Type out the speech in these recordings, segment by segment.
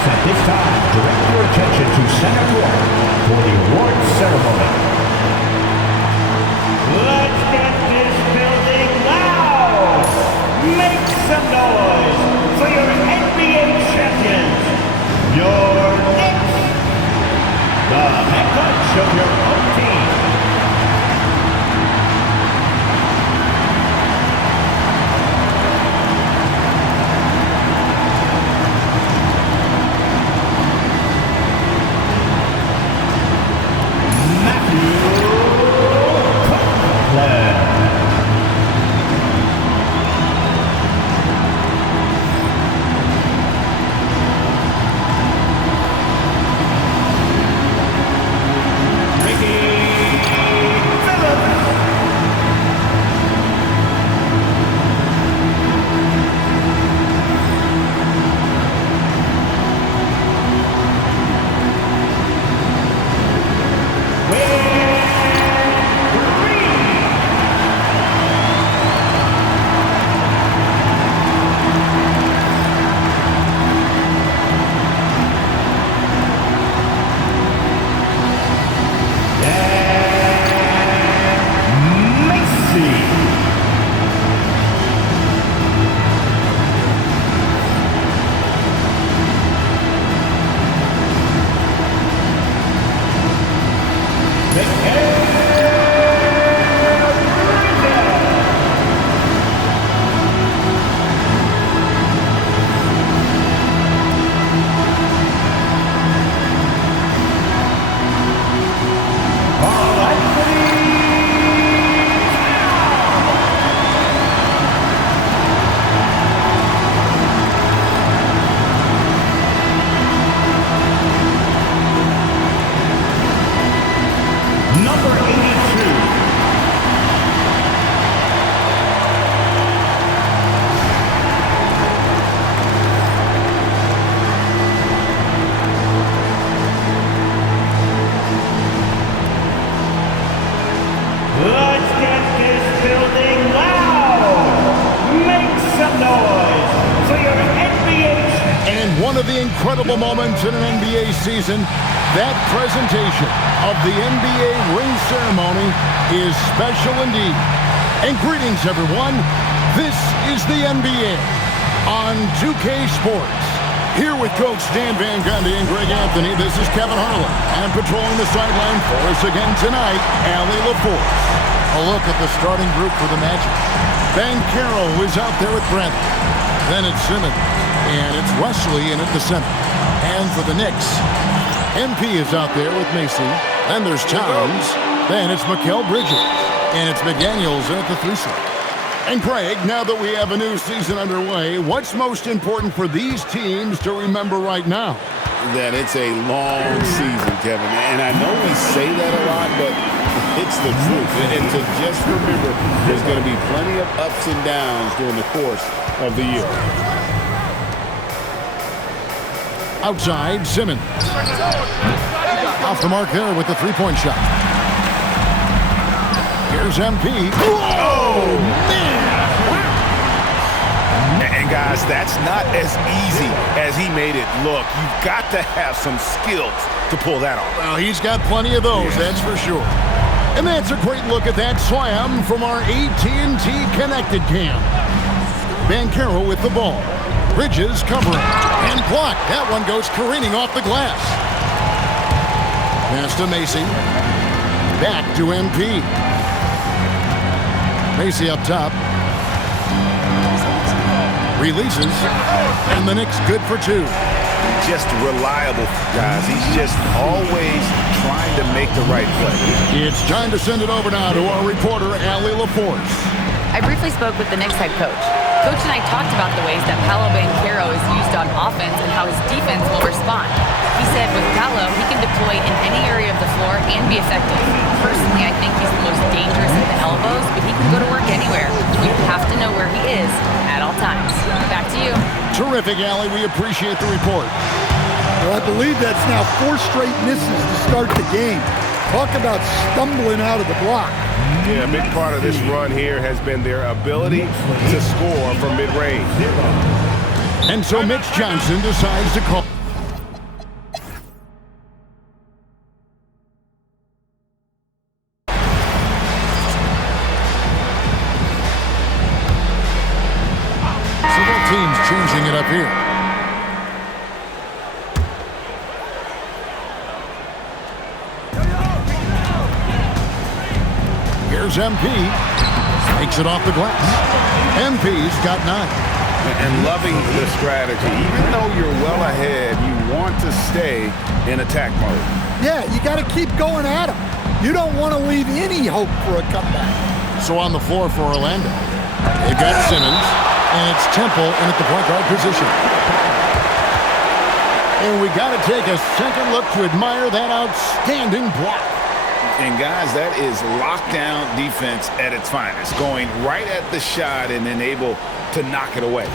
At this time, direct your attention to center court for the awards ceremony. Let's get this building loud! Make some noise for your NBA champions, your Knicks, the head coach of your own team. One of the incredible moments in an NBA season, that presentation of the NBA ring ceremony is special indeed. And greetings, everyone. This is the NBA on 2K Sports. Here with Coach Dan Van Gundy and Greg Anthony, this is Kevin Harlan. And patrolling the sideline for us again tonight, Allie LaForce. A look at the starting group for the Magic. Banchero is out there with Brent. Then it's Simmons. And it's Wesley in at the center. And for the Knicks, MP is out there with Macy. Then there's Towns. Then it's Mikal Bridges. And it's McDaniels at the 3 slot. And Craig, now that we have a new season underway, what's most important for these teams to remember right now? That it's a long season, Kevin. And I know we say that a lot, but it's the truth. And to just remember, there's going to be plenty of ups and downs during the course of the year. Outside, Simmons. Off the mark there with the three-point shot. Here's MP. Oh, man! And guys, that's not as easy as he made it look. You've got to have some skills to pull that off. Well, he's got plenty of those, that's for sure. And that's a great look at that slam from our AT&T Connected Cam. Banchero with the ball. Bridges covering and blocked. That one goes careening off the glass. Pass to Macy. Back to MP. Macy up top. Releases. And the Knicks good for 2. Just reliable, guys. He's just always trying to make the right play. It's time to send it over now to our reporter, Allie LaForce. I briefly spoke with the Knicks head coach. Coach and I talked about the ways that Paolo Banchero is used on offense and how his defense will respond. He said with Paolo, he can deploy in any area of the floor and be effective. Personally, I think he's the most dangerous at the elbows, but he can go to work anywhere. You have to know where he is at all times. Back to you. Terrific, Allie. We appreciate the report. Well, I believe that's now 4 straight misses to start the game. Talk about stumbling out of the block. Yeah, a big part of this run here has been their ability to score from mid-range. And so Mitch Johnson decides to call. left field. Here's MP. Takes it off the glass. MP's got 9. And loving the strategy. Even though you're well ahead, you want to stay in attack mode. Yeah, you got to keep going at him. You don't want to leave any hope for a comeback. So on the floor for Orlando, they've got Simmons, and it's Temple in at the point guard position. And we got to take a second look to admire that outstanding block. And guys, that is lockdown defense at its finest. Going right at the shot and then able to knock it away.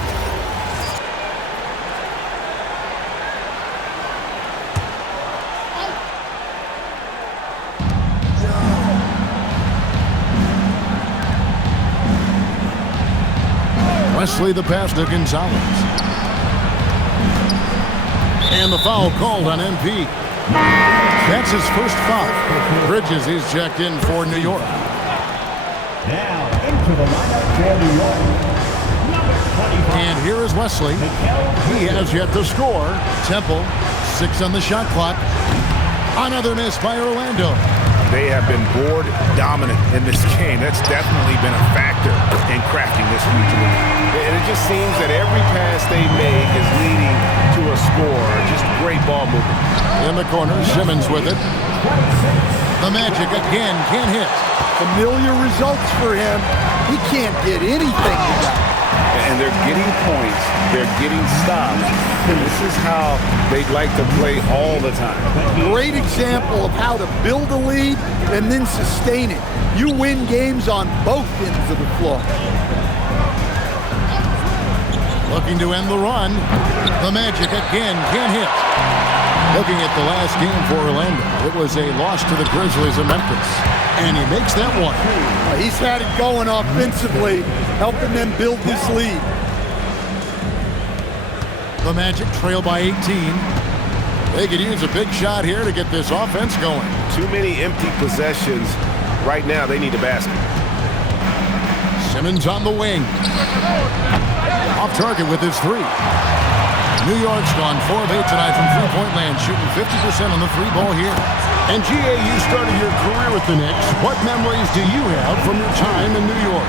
Wesley the pass to Gonzalez. And the foul called on MP. That's his first foul. Bridges is checked in for New York. Now into the lineup for New York. Number 25. And here is Wesley. He has yet to score. Temple, 6 on the shot clock. Another miss by Orlando. They have been board dominant in this game. That's definitely been a factor in crafting this future. And it just seems that every pass they make is leading to a score. Just great ball movement. In the corner, Simmons with it. The Magic again can't hit. Familiar results for him. He can't get anything to that. And they're getting points. They're getting stops. And this is how they'd like to play all the time. Great example of how to build a lead and then sustain it. You win games on both ends of the floor. Looking to end the run. The Magic again can't hit. Looking at the last game for Orlando, it was a loss to the Grizzlies of Memphis. And he makes that one. He's had it going offensively, helping them build this lead. The Magic trail by 18. They could use a big shot here to get this offense going. Too many empty possessions. Right now, they need a basket. Simmons on the wing. Off target with his 3. New York's gone 4 of 8 tonight from three-point land, shooting 50% on the 3-ball here. And GA, you started your career with the Knicks. What memories do you have from your time in New York?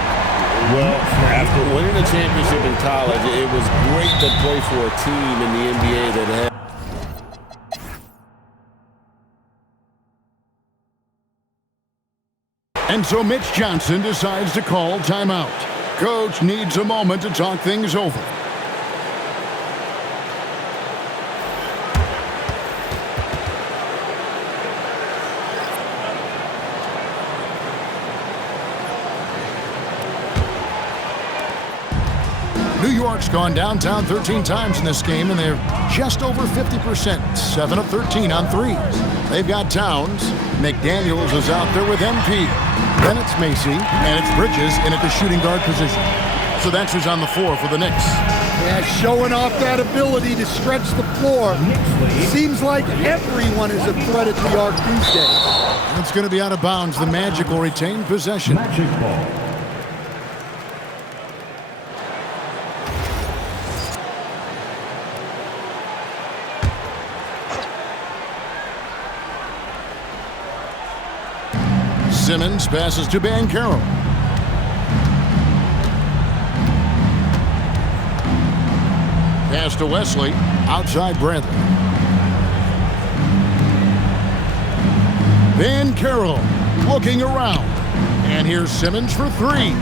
Well, after winning a championship in college, it was great to play for a team in the NBA that had. And so Mitch Johnson decides to call timeout. Coach needs a moment to talk things over. New York's gone downtown 13 times in this game, and they're just over 50%, 7 of 13 on threes. They've got Towns. McDaniels is out there with MP. Then it's Macy, and it's Bridges in at the shooting guard position. So that's who's on the floor for the Knicks. Yeah, showing off that ability to stretch the floor. Seems like everyone is a threat at the arc these days. It's going to be out of bounds. The Magic will retain possession. Magic ball. Simmons passes to Banchero. Pass to Wesley. Outside Bradley. Banchero looking around. And here's Simmons for 3.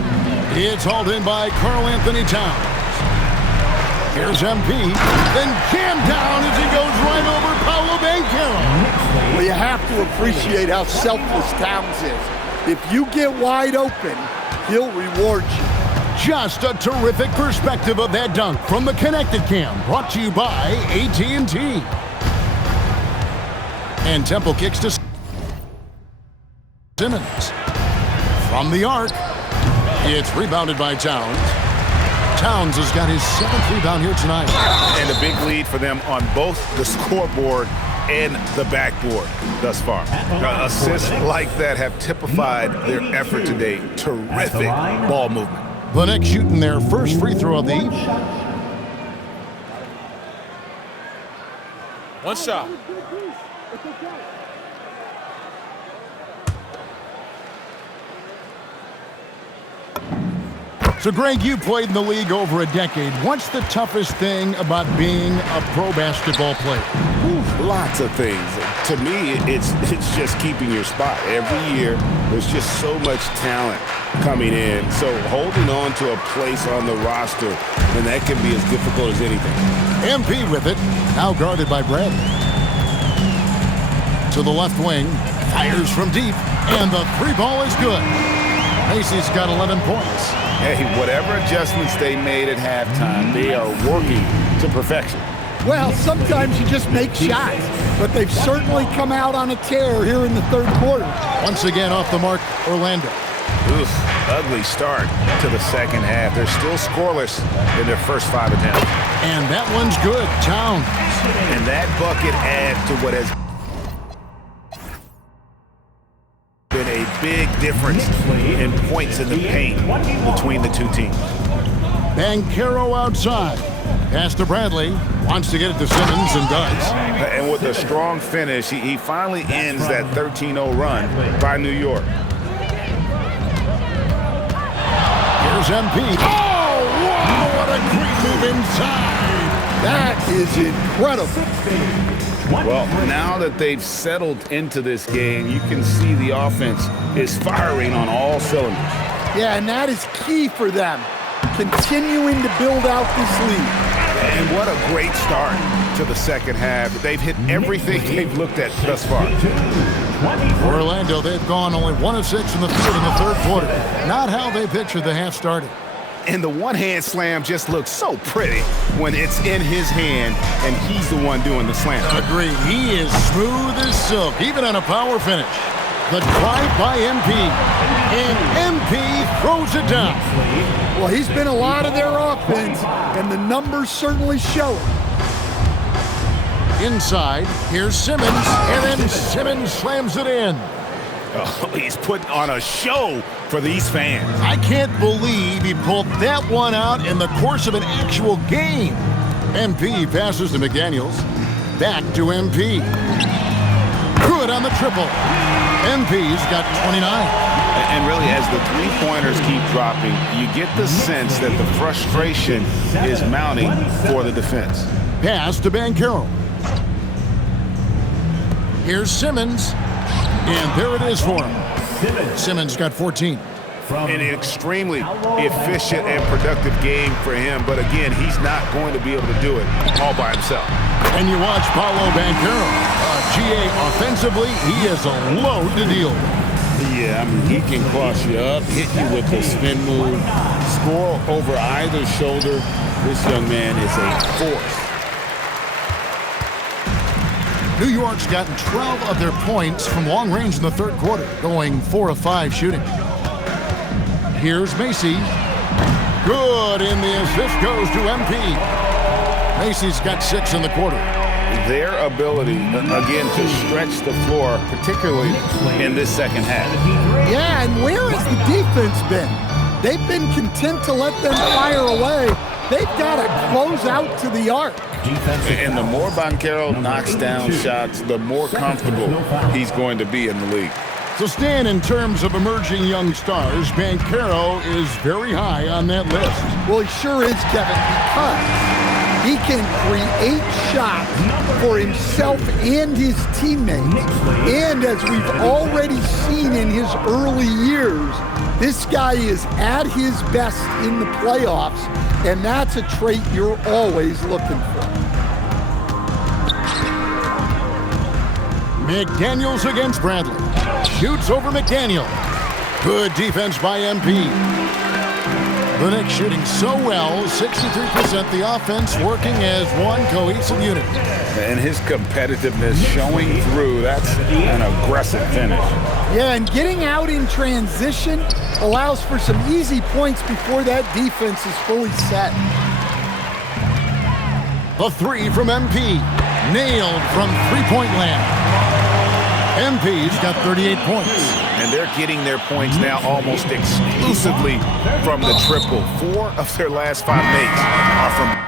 It's hauled in by Karl-Anthony Towns. Here's MP. Then jammed down as he goes right over Paolo Banchero. Well, you have to appreciate how selfless Towns is. If you get wide open, he'll reward you. Just a terrific perspective of that dunk from the Connected Cam, brought to you by AT&T. And Temple kicks to Simmons. From the arc, it's rebounded by Towns. Towns has got his 7th rebound here tonight. And a big lead for them on both the scoreboard and the backboard thus far. Assists like that have typified their effort today. Terrific ball movement. The Knicks shooting their first free throw of the evening. One shot. So, Greg, you played in the league over a decade. What's the toughest thing about being a pro basketball player? Lots of things. To me, it's just keeping your spot. Every year, there's just so much talent coming in. So holding on to a place on the roster, and that can be as difficult as anything. MP with it, now guarded by Bradley. To the left wing, fires from deep, and the three ball is good. Macy's got 11 points. Hey, whatever adjustments they made at halftime, they are working to perfection. Well, sometimes you just make shots, but they've certainly come out on a tear here in the third quarter. Once again off the mark, Orlando. Oof, ugly start to the second half. They're still scoreless in their first 5 attempts. And that one's good. Towns. And that bucket adds to what has been a big difference in points in the paint between the two teams. Banchero outside. Pass to Bradley. Wants to get it to Simmons and does. And with a strong finish, he finally ends that 13-0 run by New York. Here's MP. Oh, wow, what a great move inside. That is incredible. Well, now that they've settled into this game, you can see the offense is firing on all cylinders. Yeah, and that is key for them, continuing to build out this lead. And what a great start to the second half. They've hit everything they've looked at thus far. Orlando, they've gone only 1 of 6 in the field in the third quarter. Not how they pictured the half started. And the one-hand slam just looks so pretty when it's in his hand and he's the one doing the slam. Agreed. He is smooth as silk, even on a power finish. The drive by MP. And MP throws it down. Well, he's been a lot of their offense, and the numbers certainly show it. Inside, here's Simmons, and then Simmons slams it in. Oh, he's putting on a show for these fans. I can't believe he pulled that one out in the course of an actual game. MP passes to McDaniels. Back to MP. Good on the triple. MP's got 29. And really, as the three-pointers keep dropping, you get the sense that the frustration is mounting for the defense. Pass to Banchero. Here's Simmons. And there it is for him. Simmons got 14. An extremely efficient and productive game for him. But again, he's not going to be able to do it all by himself. And you watch Paolo Banchero. GA offensively, he is a load to deal with. Yeah, I mean, he can cross you up, hit you with the spin move, score over either shoulder. This young man is a force. New York's gotten 12 of their points from long range in the third quarter, going 4 of 5 shooting. Here's Macy. Good, and the assist goes to MP. Macy's got 6 in the quarter. Their ability, again, to stretch the floor, particularly in this second half. Yeah, and where has the defense been? They've been content to let them fire away. They've got to close out to the arc. And the more Banchero knocks down shots, the more comfortable he's going to be in the league. So, Stan, in terms of emerging young stars, Banchero is very high on that list. Well, he sure is, Kevin, because he can create shots for himself and his teammates. And as we've already seen in his early years, this guy is at his best in the playoffs, and that's a trait you're always looking for. McDaniels against Bradley. Shoots over McDaniel. Good defense by MP. The Knicks shooting so well, 63%. The offense working as one cohesive unit. And his competitiveness showing through. That's an aggressive finish. Yeah, and getting out in transition allows for some easy points before that defense is fully set. The three from MP. Nailed from three-point land. MP's got 38 points. And they're getting their points now almost exclusively from the triple. 4 of their last 5 makes are from